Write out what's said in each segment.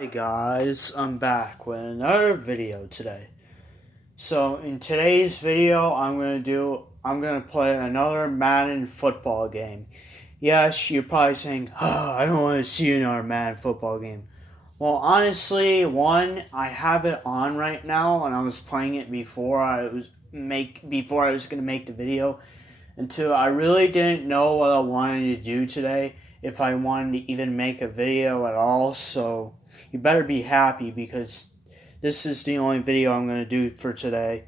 Hey guys, I'm back with another video today. So in today's video, I'm gonna play another Madden football game. Yes, you're probably saying, I don't want to see another Madden football game. Well, honestly, one, I have it on right now, and I was playing it before I was gonna make the video. And two, I really didn't know what I wanted to do today, if I wanted to even make a video at all, so you better be happy because this is the only video I'm going to do for today.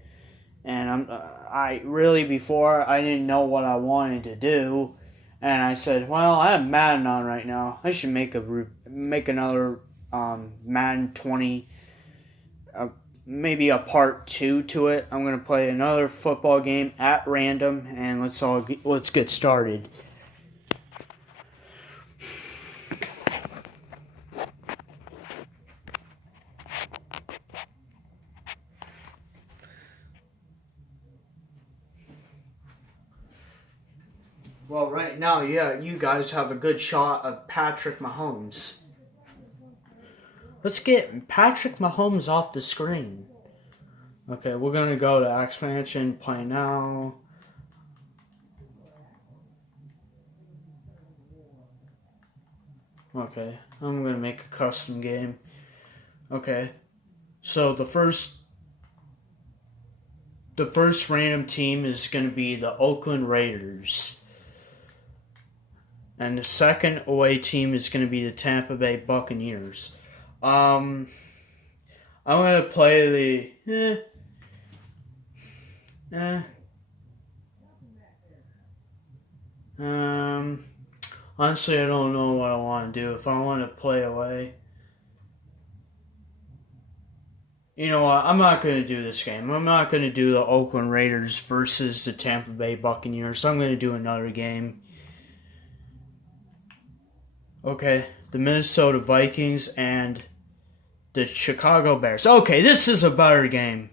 And I really, before, I didn't know what I wanted to do, and I said, well, I have Madden on right now. I should make another Madden 20, maybe a part 2 to it. I'm going to play another football game at random, and let's get started. Well, right now, yeah, you guys have a good shot of Patrick Mahomes. Let's get Patrick Mahomes off the screen. Okay, we're going to go to expansion, play now. Okay, I'm going to make a custom game. Okay, so the first random team is going to be the Oakland Raiders. And the second away team is going to be the Tampa Bay Buccaneers. I'm going to play honestly, I don't know what I want to do. If I want to play away, you know what? I'm not going to do this game. I'm not going to do the Oakland Raiders versus the Tampa Bay Buccaneers. I'm going to do another game. Okay, the Minnesota Vikings and the Chicago Bears. Okay, this is a better game.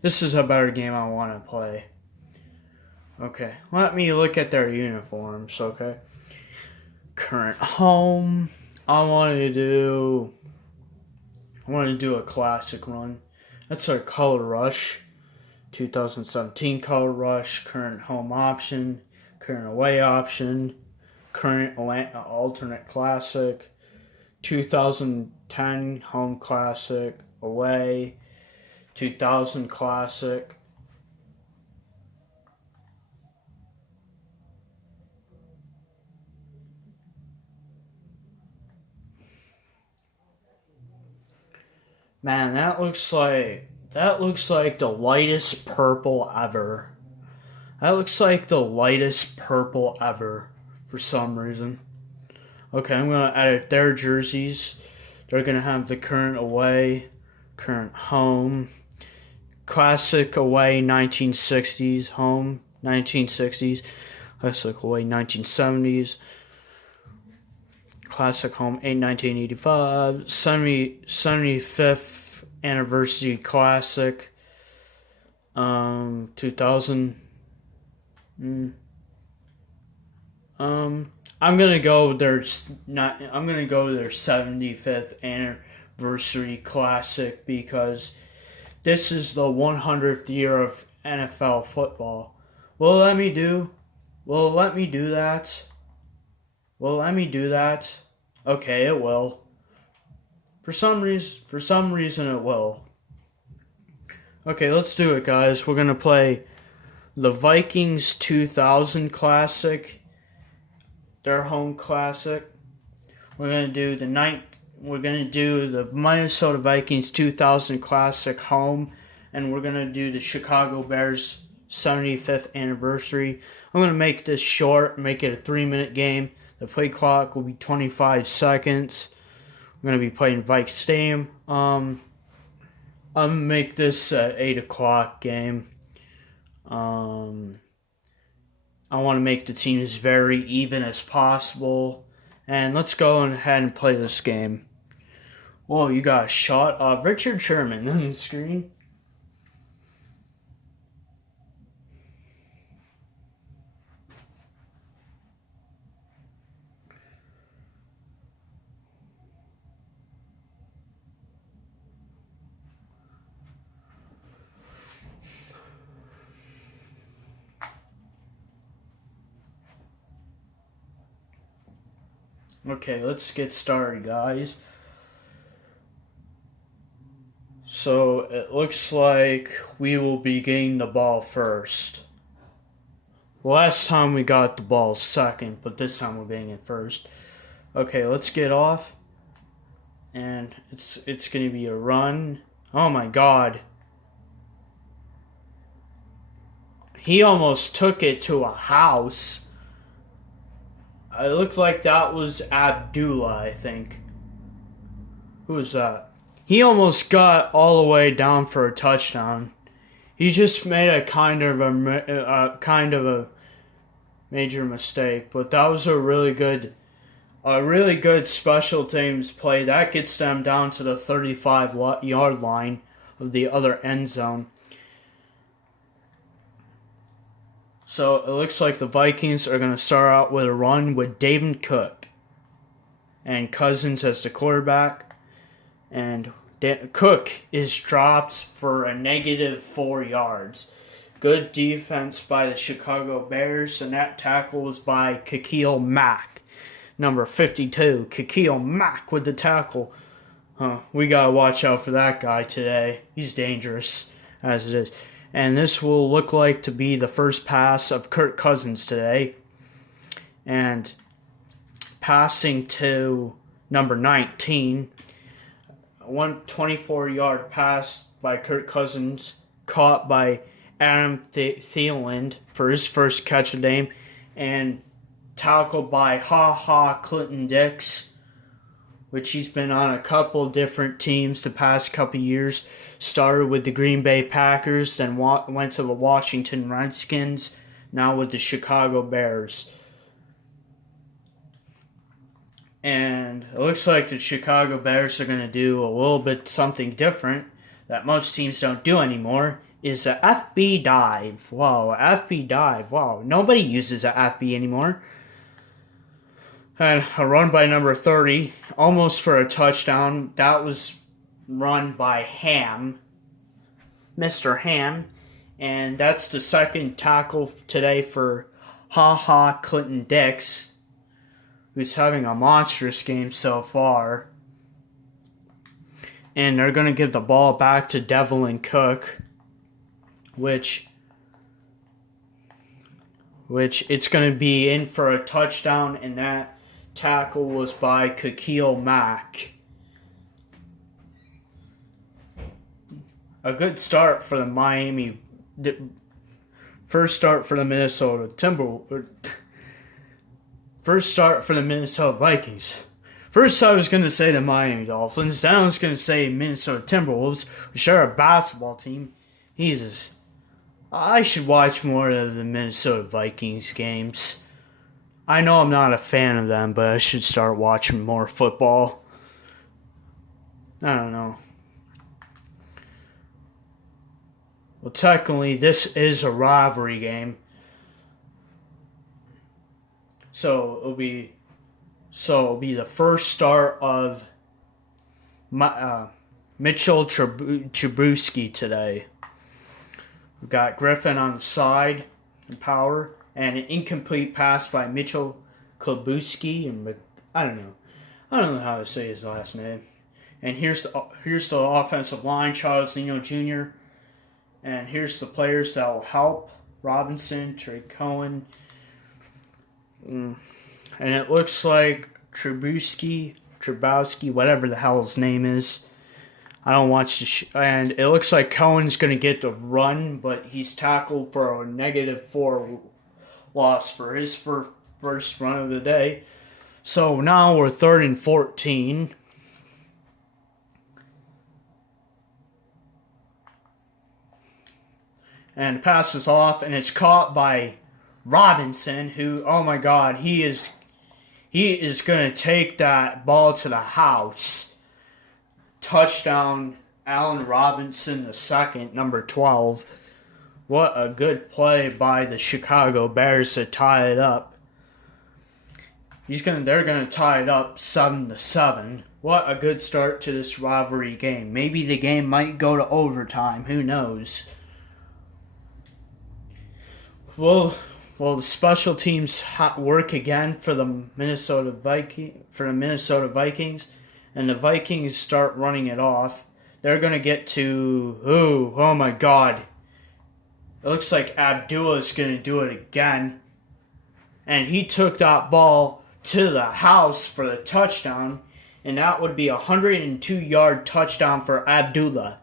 This is a better game I want to play. Okay, let me look at their uniforms, okay? Current home. I want to do a classic run. That's our Color Rush. 2017 Color Rush. Current home option. Current away option. Current alternate classic. 2010 home classic. Away. 2000 classic. Man, that looks like the lightest purple ever. That looks like the lightest purple ever for some reason. Okay, I'm gonna edit their jerseys. They're gonna have the current away, current home, classic away 1960s, home 1960s, classic away 1970s. Classic home 1985, 75th anniversary classic 2000. I'm gonna go their 75th anniversary classic because this is the 100th year of NFL football. Will it let me do that? Will it let me do that? Okay, it will. For some reason it will. Okay, let's do it, guys. We're gonna play the Vikings 2000 classic, their home classic. We're gonna do the Minnesota Vikings 2000 classic home, and we're gonna do the Chicago Bears 75th anniversary. I'm gonna make this short, make it a 3-minute game. The play clock will be 25 seconds. I'm going to be playing Vikes Stadium. I'm going to make this an 8 o'clock game. I want to make the teams very even as possible. And let's go ahead and play this game. Whoa, you got a shot of Richard Sherman on the screen. Okay, let's get started, guys. So it looks like we will be getting the ball first. Last time we got the ball second, but this time we're getting it first. Okay, let's get off. And it's going to be a run. Oh my god. He almost took it to a house. It looked like that was Abdullah, I think. Who was that? He almost got all the way down for a touchdown. He just made a kind of a major mistake, but that was a really good special teams play. That gets them down to the 35-yard line of the other end zone. So it looks like the Vikings are going to start out with a run with Dalvin Cook and Cousins as the quarterback. And Cook is dropped for a -4 yards. Good defense by the Chicago Bears, and that tackle was by Khalil Mack, number 52. Khalil Mack with the tackle. We got to watch out for that guy today. He's dangerous, as it is. And this will look like to be the first pass of Kirk Cousins today. And passing to number 19. 124-yard pass by Kirk Cousins, caught by Adam Thielen for his first catch of the game, and tackled by Clinton Dix, which he's been on a couple different teams the past couple years. Started with the Green Bay Packers, then went to the Washington Redskins, now with the Chicago Bears. And it looks like the Chicago Bears are going to do a little bit something different that most teams don't do anymore, is the FB dive. Wow, FB dive. Wow, nobody uses the FB anymore. And a run by number 30, almost for a touchdown. That was run by Ham, Mr. Ham. And that's the second tackle today for Clinton Dix, who's having a monstrous game so far. And they're going to give the ball back to Dalvin Cook, which it's going to be in for a touchdown, and that tackle was by Khalil Mack. A good start for the first start for the Minnesota Vikings. First I was going to say the Miami Dolphins. Then I was going to say Minnesota Timberwolves, which are a basketball team. Jesus. I should watch more of the Minnesota Vikings games. I know I'm not a fan of them, but I should start watching more football. I don't know. Well, technically, this is a rivalry game. So it'll be the first start of Mitchell Trubisky today. We've got Griffin on the side in power, and an incomplete pass by Mitchell Trubisky, and I don't know how to say his last name. And here's the offensive line, Charles Leno Jr. And here's the players that will help: Robinson, Trey Cohen. And it looks like Trubisky, whatever the hell his name is. I don't watch and it looks like Cohen's going to get the run, but he's tackled for a -4 loss for his first run of the day. So now we're 3rd and 14. And the pass is off, and it's caught by Robinson, who, oh my God, he is going to take that ball to the house. Touchdown, Allen Robinson II, number 12. What a good play by the Chicago Bears to tie it up. They're going to tie it up 7-7. What a good start to this rivalry game. Maybe the game might go to overtime. Who knows? We'll Well, the special teams work again for the Minnesota Vikings, and the Vikings start running it off. They're gonna get to oh my God! It looks like Abdullah is gonna do it again, and he took that ball to the house for the touchdown, and that would be a 102-yard touchdown for Abdullah.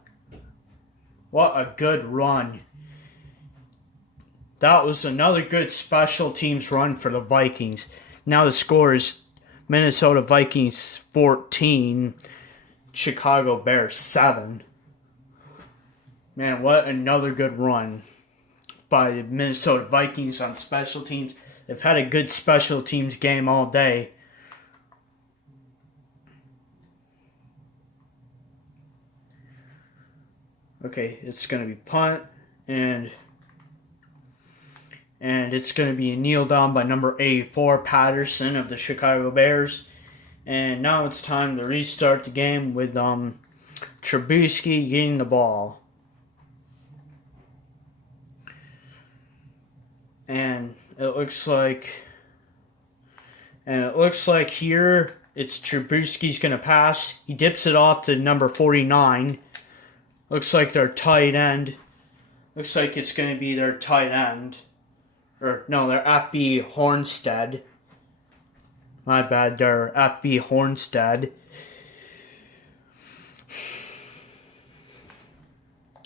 What a good run. That was another good special teams run for the Vikings. Now the score is Minnesota Vikings 14, Chicago Bears 7. Man, what another good run by the Minnesota Vikings on special teams. They've had a good special teams game all day. Okay, it's going to be punt, and it's going to be a kneel down by number 84, Patterson of the Chicago Bears. And now it's time to restart the game with Trubisky getting the ball. And it looks like here it's Trubisky's going to pass. He dips it off to number 49. Looks like their tight end. Looks like it's going to be their tight end. Or, no, they're FB Hornstead. My bad, they're FB Hornstead.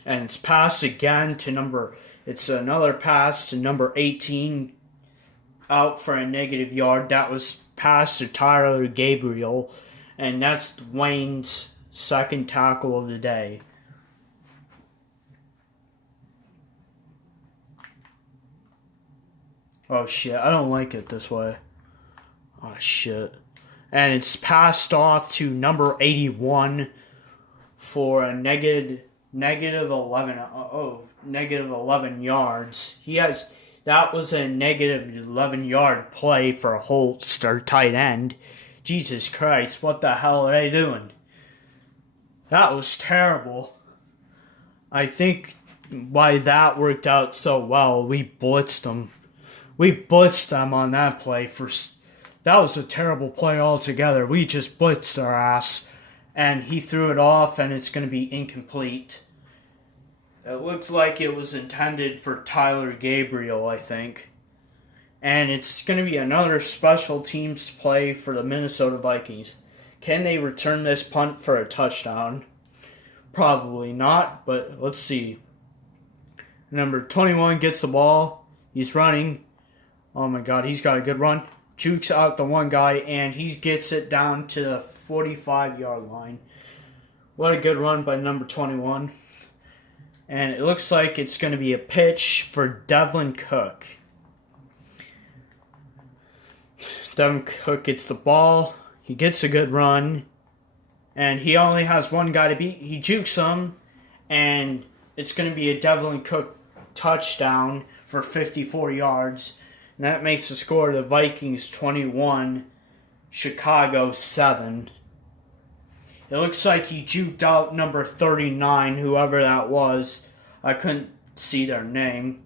And it's passed again to it's another pass to number 18. Out for a negative yard. That was passed to Tyler Gabriel. And that's Wayne's second tackle of the day. Oh shit, I don't like it this way. Oh shit. And it's passed off to number 81 for a negative 11. Negative 11 yards. That was a negative 11-yard play for Holtz, our tight end. Jesus Christ, what the hell are they doing? That was terrible. I think why that worked out so well, we blitzed them. We blitzed them on that play. That was a terrible play altogether. We just blitzed our ass. And he threw it off, and it's going to be incomplete. It looked like it was intended for Tyler Gabriel, I think. And it's going to be another special teams play for the Minnesota Vikings. Can they return this punt for a touchdown? Probably not, but let's see. Number 21 gets the ball. He's running. Oh my God, he's got a good run. Jukes out the one guy, and he gets it down to the 45-yard line. What a good run by number 21. And it looks like it's going to be a pitch for Devlin Cook. Devlin Cook gets the ball. He gets a good run. And he only has one guy to beat. He jukes him. And it's going to be a Devlin Cook touchdown for 54 yards. And that makes the score of the Vikings 21, Chicago 7. It looks like he juked out number 39, whoever that was. I couldn't see their name.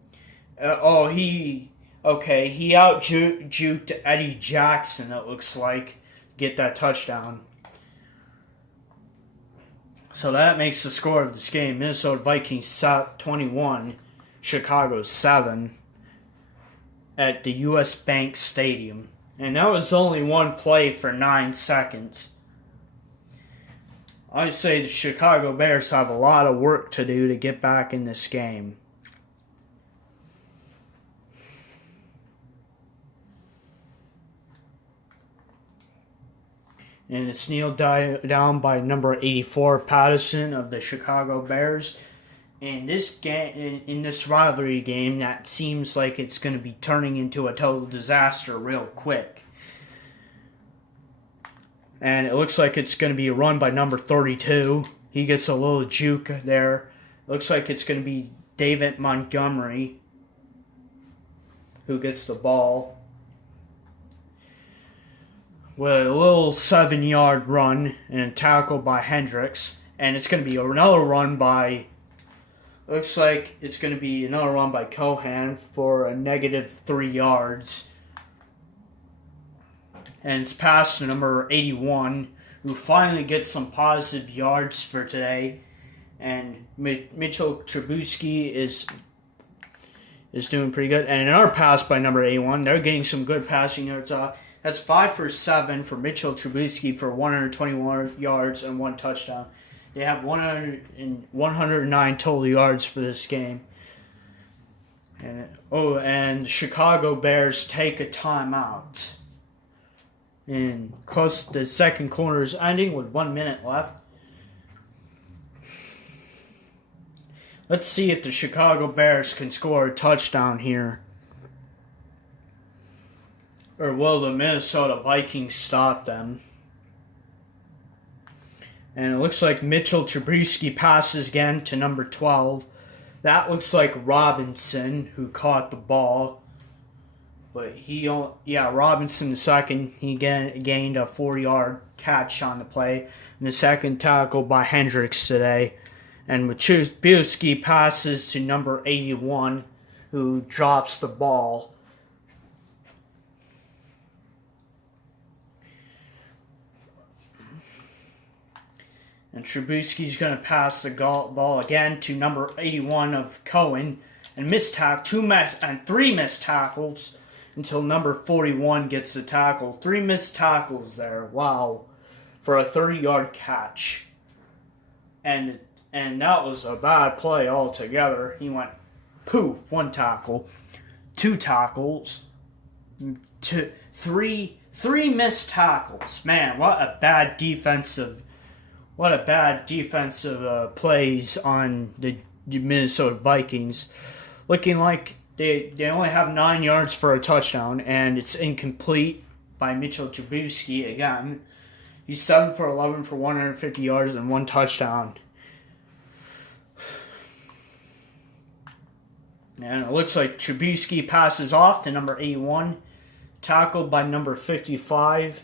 He out-juked Eddie Jackson, it looks like, get that touchdown. So that makes the score of this game, Minnesota Vikings 21, Chicago 7. At the U.S. Bank Stadium. And that was only one play for 9 seconds. I say the Chicago Bears have a lot of work to do to get back in this game. And it's kneeled down by number 84, Patterson of the Chicago Bears. And this game, in this rivalry game, that seems like it's going to be turning into a total disaster real quick. And it looks like it's going to be a run by number 32. He gets a little juke there. Looks like it's going to be David Montgomery who gets the ball. With a little 7-yard run and a tackle by Hendricks. And it's going to be another run by Looks like it's going to be another run by Cohan for a -3 yards. And it's past to number 81, who finally gets some positive yards for today. And Mitchell Trubisky is doing pretty good. And another pass by number 81. They're getting some good passing yards off. That's 5 for 7 for Mitchell Trubisky for 121 yards and 1 touchdown. They have 109 total yards for this game. And the Chicago Bears take a timeout. And close, the second quarter is ending with 1 minute left. Let's see if the Chicago Bears can score a touchdown here. Or will the Minnesota Vikings stop them? And it looks like Mitchell Trubisky passes again to number 12. That looks like Robinson, who caught the ball. But Robinson the second, he gained a 4-yard catch on the play. And the second tackle by Hendricks today. And Trubisky passes to number 81, who drops the ball. And Trubisky's going to pass the ball again to number 81 of Cohen and three missed tackles until number 41 gets the tackle. 3 missed tackles there. Wow. For a 30-yard catch. And that was a bad play altogether. He went poof, 1 tackle, 2 tackles, 3 missed tackles. Man, what a bad defensive plays on the Minnesota Vikings. Looking like they only have 9 yards for a touchdown, and it's incomplete by Mitchell Trubisky again. He's 7 for 11 for 150 yards and 1 touchdown. And it looks like Trubisky passes off to number 81, tackled by number 55.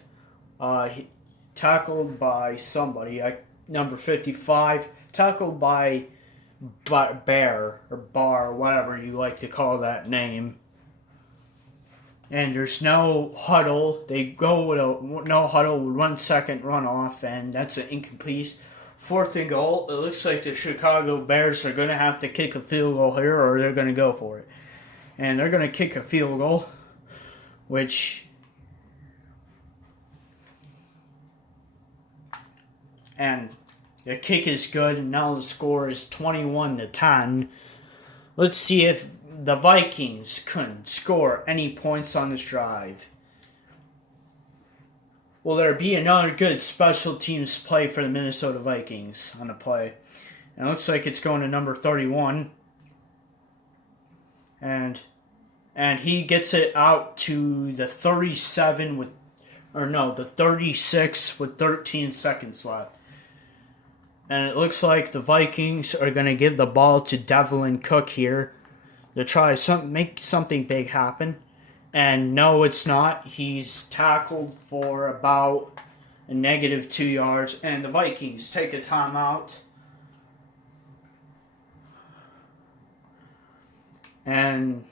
Tackled by somebody. Number 55. Tackled by Bear or Bar, whatever you like to call that name. And there's no huddle. They go with no huddle with 1 second runoff, and that's an incomplete. 4th and goal. It looks like the Chicago Bears are going to have to kick a field goal here, or they're going to go for it. And they're going to kick a field goal, which... And the kick is good, and now the score is 21-10. Let's see if the Vikings couldn't score any points on this drive. Will there be another good special teams play for the Minnesota Vikings on the play? And it looks like it's going to number 31. And he gets it out to the 36 with 13 seconds left. And it looks like the Vikings are going to give the ball to Devlin Cook here to try make something big happen. And no, it's not. He's tackled for about a -2 yards. And the Vikings take a timeout. And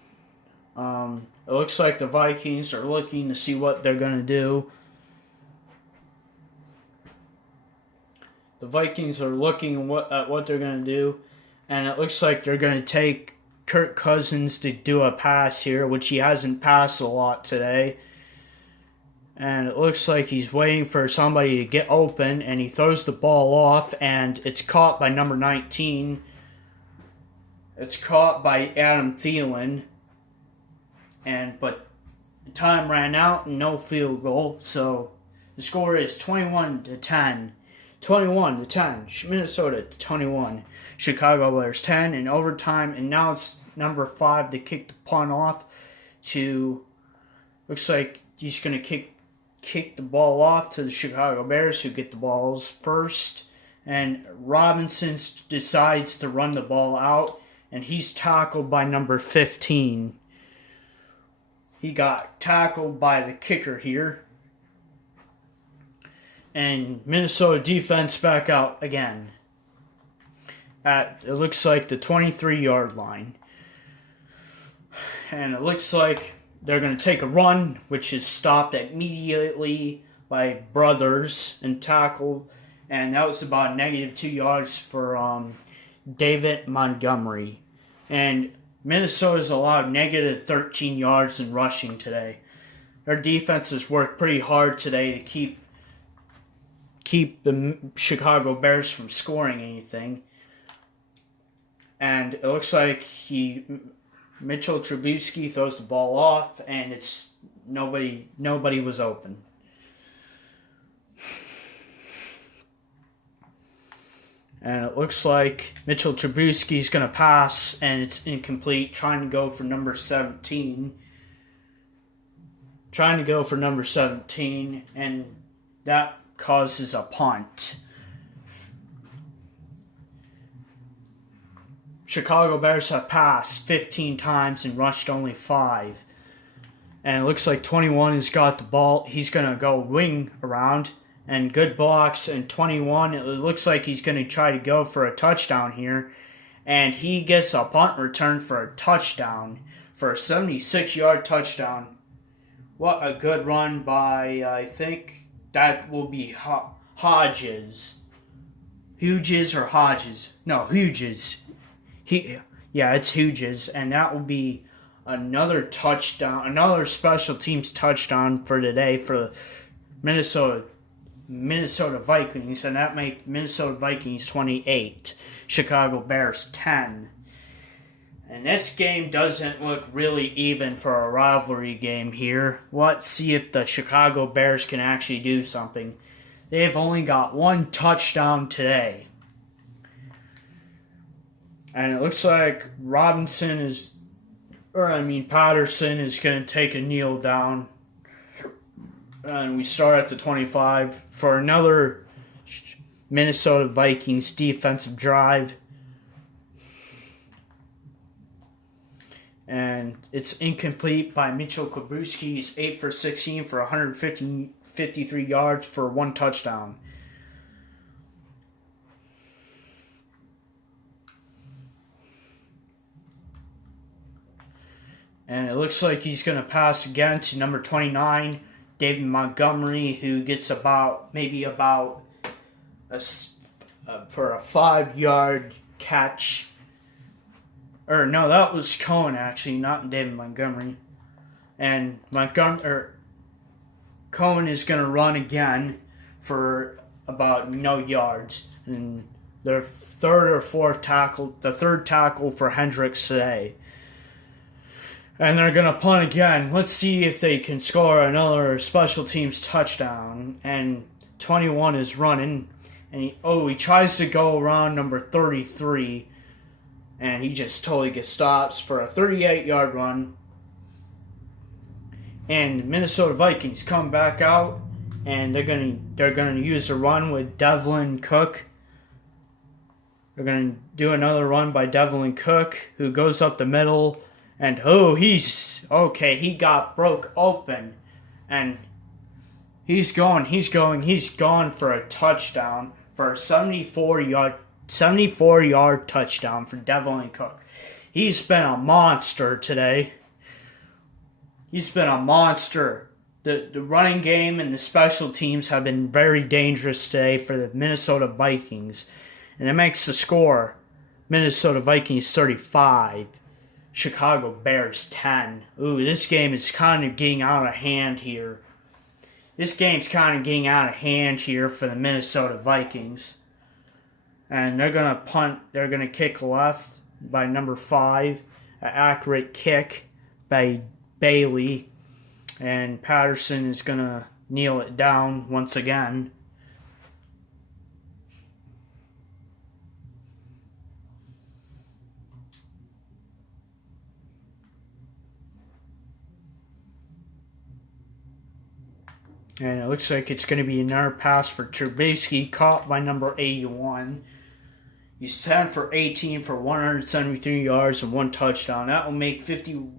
it looks like the Vikings are looking to see what they're going to do. The Vikings are looking at what they're going to do. And it looks like they're going to take Kirk Cousins to do a pass here, which he hasn't passed a lot today. And it looks like he's waiting for somebody to get open, and he throws the ball off, and it's caught by number 19. It's caught by Adam Thielen. But time ran out and no field goal, so the score is 21-10. 21-10. Minnesota 21. Chicago Bears 10 in overtime, and now it's number 5 to kick the punt off to. Looks like he's going to kick the ball off to the Chicago Bears, who get the balls first. And Robinson decides to run the ball out, and he's tackled by number 15. He got tackled by the kicker here. And Minnesota defense back out again. at, it looks like, the 23-yard line. And it looks like they're going to take a run, which is stopped immediately by Brothers and tackle. And that was about -2 yards for David Montgomery. And Minnesota's allowed -13 yards in rushing today. Their defense has worked pretty hard today to keep the Chicago Bears from scoring anything. And it looks like Mitchell Trubisky throws the ball off, and it's nobody was open. And it looks like Mitchell Trubisky's going to pass, and it's incomplete, trying to go for number 17. And that causes a punt. Chicago Bears have passed 15 times and rushed only 5. And it looks like 21 has got the ball. He's going to go wing around. And good blocks. And 21, it looks like he's going to try to go for a touchdown here. And he gets a punt return for a touchdown. For a 76-yard touchdown. What a good run by, I think that will be Hodges. Hughes or Hodges? No, Hughes. It's Hughes, and that will be another touchdown, another special teams touchdown for today for Minnesota Vikings, and that makes Minnesota Vikings 28, Chicago Bears 10. And this game doesn't look really even for a rivalry game here. Let's see if the Chicago Bears can actually do something. They've only got one touchdown today. And it looks like Patterson is going to take a kneel down. And we start at the 25 for another Minnesota Vikings defensive drive. And it's incomplete by Mitchell Trubisky. He's 8 for 16 for 153 yards for one touchdown. And it looks like he's going to pass again to number 29, David Montgomery, who gets for a 5-yard catch. Or no, that was Cohen actually, not David Montgomery. And Cohen is going to run again for about no yards. And the third tackle for Hendricks today. And they're going to punt again. Let's see if they can score another special teams touchdown. And 21 is running. And he tries to go around number 33. And he just totally gets stops for a 38-yard run. And the Minnesota Vikings come back out. And they're going to use a run with Devlin Cook. They're going to do another run by Devlin Cook, who goes up the middle. And he got broke open. And he's gone for a touchdown, for a 74-yard touchdown for Devlin Cook. He's been a monster today. He's been a monster. The running game and the special teams have been very dangerous today for the Minnesota Vikings. And it makes the score Minnesota Vikings 35. Chicago Bears 10. This game is kind of getting out of hand here. This game's kind of getting out of hand here for the Minnesota Vikings. And they're going to punt. They're going to kick left by number 5. An accurate kick by Bailey. And Patterson is going to kneel it down once again. And it looks like it's going to be another pass for Trubisky, caught by number 81. He's 10 for 18 for 173 yards and one touchdown. That will make 50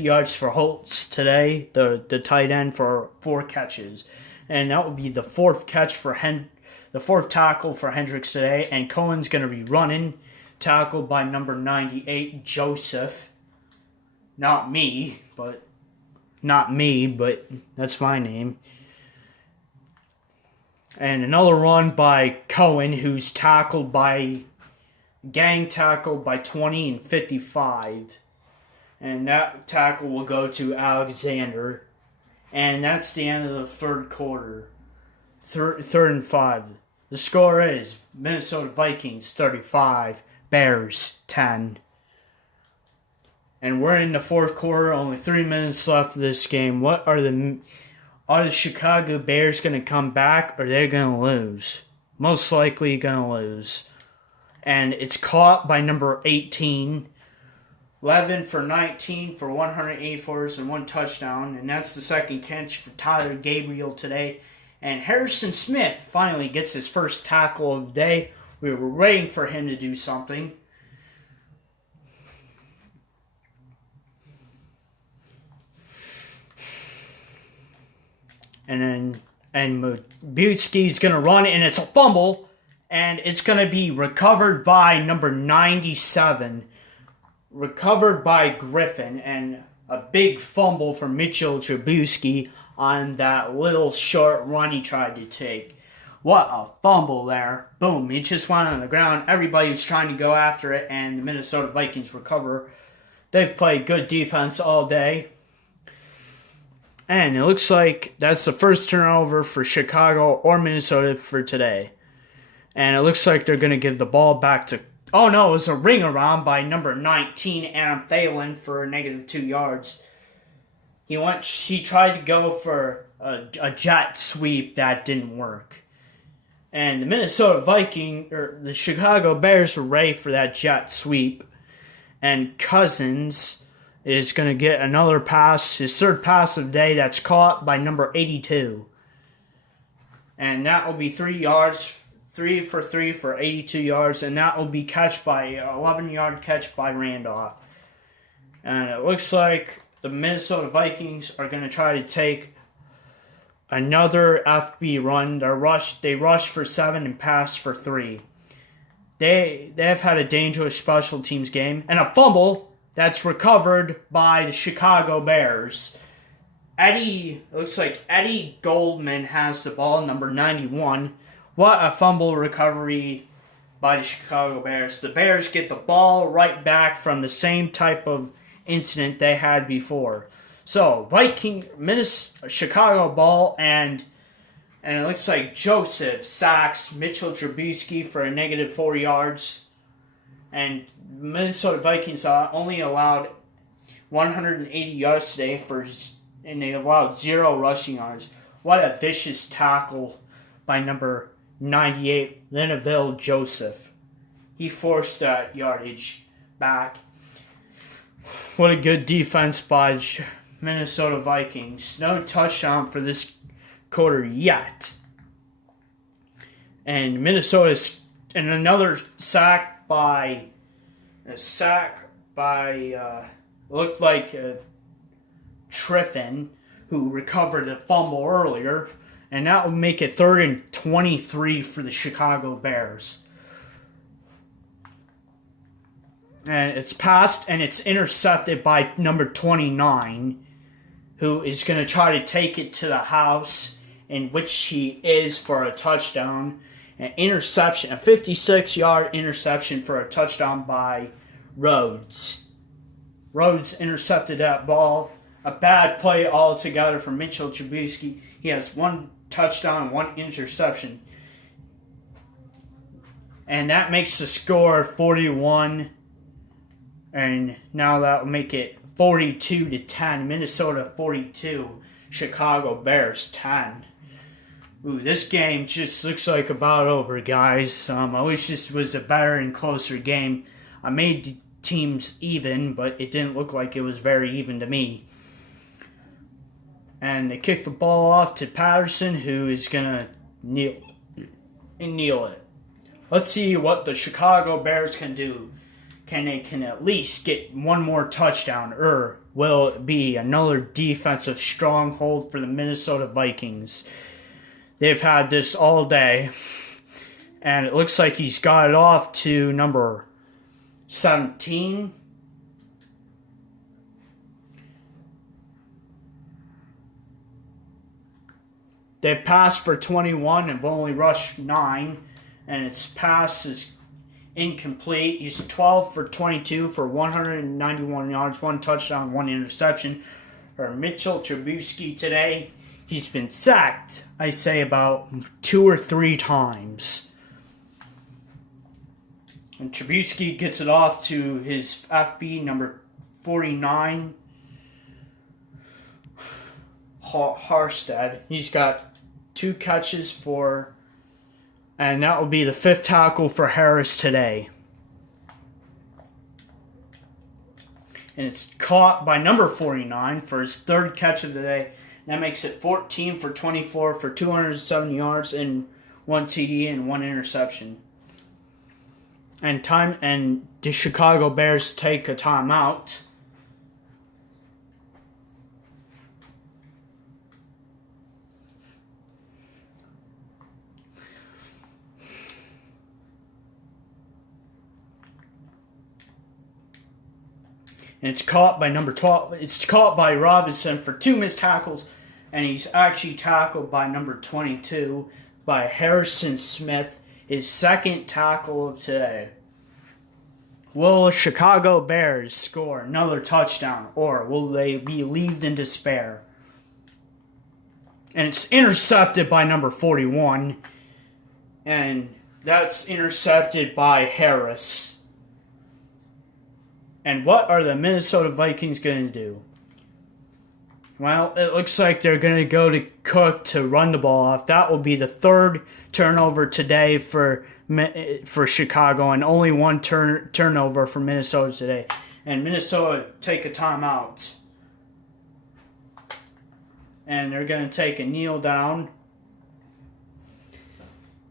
yards for Holtz today, the tight end, for 4 catches. And that will be the 4th catch for the fourth tackle for Hendricks today, and Cohen's going to be running, tackled by number 98, Joseph. Not me, but that's my name. And another run by Cohen, who's gang tackled by 20 and 55. And that tackle will go to Alexander. And that's the end of the third quarter. Third and 5. The score is Minnesota Vikings 35, Bears 10. And we're in the fourth quarter, only 3 minutes left of this game. Are the Chicago Bears going to come back, or they're going to lose? Most likely going to lose. And it's caught by number 18. 11 for 19 for 184 and 1 touchdown. And that's the second catch for Tyler Gabriel today. And Harrison Smith finally gets his first tackle of the day. We were waiting for him to do something. And Butzke's going to run, and it's a fumble. And it's going to be recovered by number 97. Recovered by Griffin, and a big fumble for Mitchell Trubisky on that little short run he tried to take. What a fumble there. Boom, he just went on the ground. Everybody was trying to go after it, and the Minnesota Vikings recover. They've played good defense all day. And it looks like that's the first turnover for Chicago or Minnesota for today. And it looks like they're going to give the ball back to... Oh no, it was a ring around by number 19, Adam Thielen, for a -2 yards. He tried to go for a jet sweep that didn't work. And the Chicago Bears were ready for that jet sweep. And Cousins is going to get another pass, his third pass of the day, that's caught by number 82. And that will be 3 yards. 3 for 3 for 82 yards, and that will be catch by 11-yard catch by Randolph. And it looks like the Minnesota Vikings are going to try to take another FB run. They rush for 7 and pass for 3. They have had a dangerous special teams game, and a fumble that's recovered by the Chicago Bears. Looks like Eddie Goldman has the ball, number 91. What a fumble recovery by the Chicago Bears. The Bears get the ball right back from the same type of incident they had before. So, Chicago ball, and it looks like Joseph sacks Mitchell Trubisky for a -4 yards. And Minnesota Vikings only allowed 180 yards today, and they allowed 0 rushing yards. What a vicious tackle by number 98, Linaville Joseph. He forced that yardage back. What a good defense by Minnesota Vikings. No touchdown for this quarter yet. And Minnesota's and another sack by looked like Triffin, who recovered a fumble earlier. And that will make it 3rd and 23 for the Chicago Bears. And it's passed, and it's intercepted by number 29, who is going to try to take it to the house, in which he is for a touchdown. An interception, a 56-yard interception for a touchdown by Rhodes. Rhodes intercepted that ball. A bad play altogether for Mitchell Trubisky. He has 1 touchdown, 1 interception. And that makes the score 41. And now that will make it 42-10. Minnesota 42. Chicago Bears 10. Ooh, this game just looks like about over, guys. I wish this was a better and closer game. I made the teams even, but it didn't look like it was very even to me. And they kick the ball off to Patterson, who is going to kneel it. Let's see what the Chicago Bears can do. Can they at least get one more touchdown, or will it be another defensive stronghold for the Minnesota Vikings? They've had this all day. And it looks like he's got it off to number 17. They passed for 21 and have only rushed 9. And its pass is incomplete. He's 12 for 22 for 191 yards, 1 touchdown, 1 interception. For Mitchell Trubisky today, he's been sacked, I say, about 2 or 3 times. And Trubisky gets it off to his FB number 49, Harstead. He's got 2 catches for, and that will be the 5th tackle for Harris today. And it's caught by number 49 for his 3rd catch of the day. That makes it 14 for 24 for 270 yards and 1 TD and 1 interception. And the Chicago Bears take a timeout. And it's caught by number 12. It's caught by Robinson for 2 missed tackles. And he's actually tackled by number 22 by Harrison Smith, his 2nd tackle of today. Will the Chicago Bears score another touchdown, or will they be left in despair? And it's intercepted by number 41. And that's intercepted by Harris. And what are the Minnesota Vikings going to do? Well, it looks like they're going to go to Cook to run the ball off. That will be the 3rd turnover today for Chicago, and only 1 turnover for Minnesota today. And Minnesota take a timeout. And they're going to take a kneel down.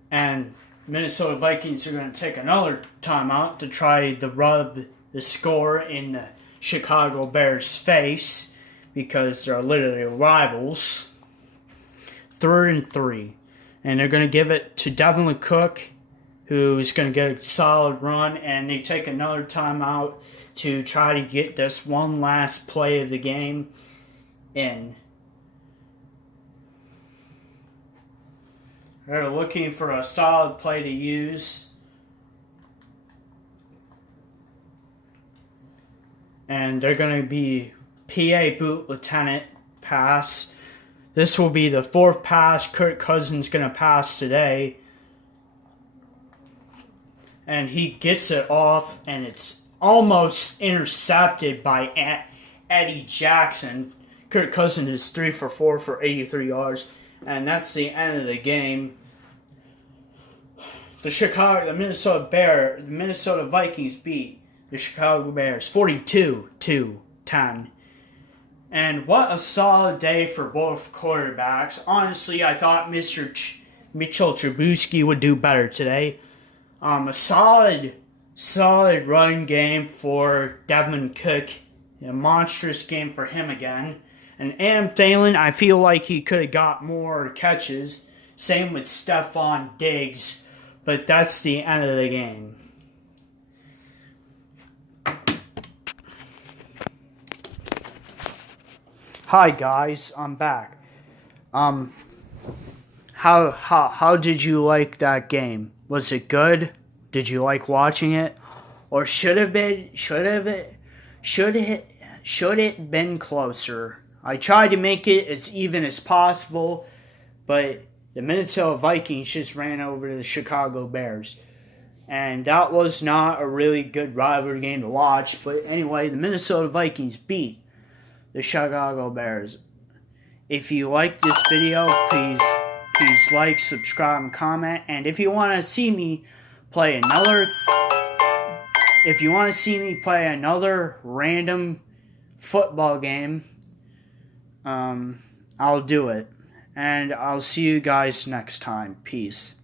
And Minnesota Vikings are going to take another timeout to try to rub the score in the Chicago Bears' face, because they're literally rivals. 3rd and 3. And they're going to give it to Devin Cook, who's going to get a solid run. And they take another timeout to try to get this one last play of the game in. They're looking for a solid play to use. And they're going to be PA boot lieutenant pass. This will be the 4th pass Kirk Cousins going to pass today. And he gets it off, and it's almost intercepted by Eddie Jackson. Kirk Cousins is 3 for 4 for 83 yards. And that's the end of the game. The Minnesota Vikings beat the Chicago Bears 42-10. And what a solid day for both quarterbacks. Honestly, I thought Mitchell Trubisky would do better today. A solid run game for Devin Cook. A monstrous game for him again. And Adam Thielen, I feel like he could have got more catches. Same with Stephon Diggs. But that's the end of the game. Hi guys, I'm back. How did you like that game? Was it good? Did you like watching it? Or should it been closer? I tried to make it as even as possible, but the Minnesota Vikings just ran over the Chicago Bears. And that was not a really good rivalry game to watch. But anyway, the Minnesota Vikings beat the Chicago Bears. If you like this video, please like, subscribe, and comment. And if you want to see me play another random football game, I'll do it. And I'll see you guys next time. Peace.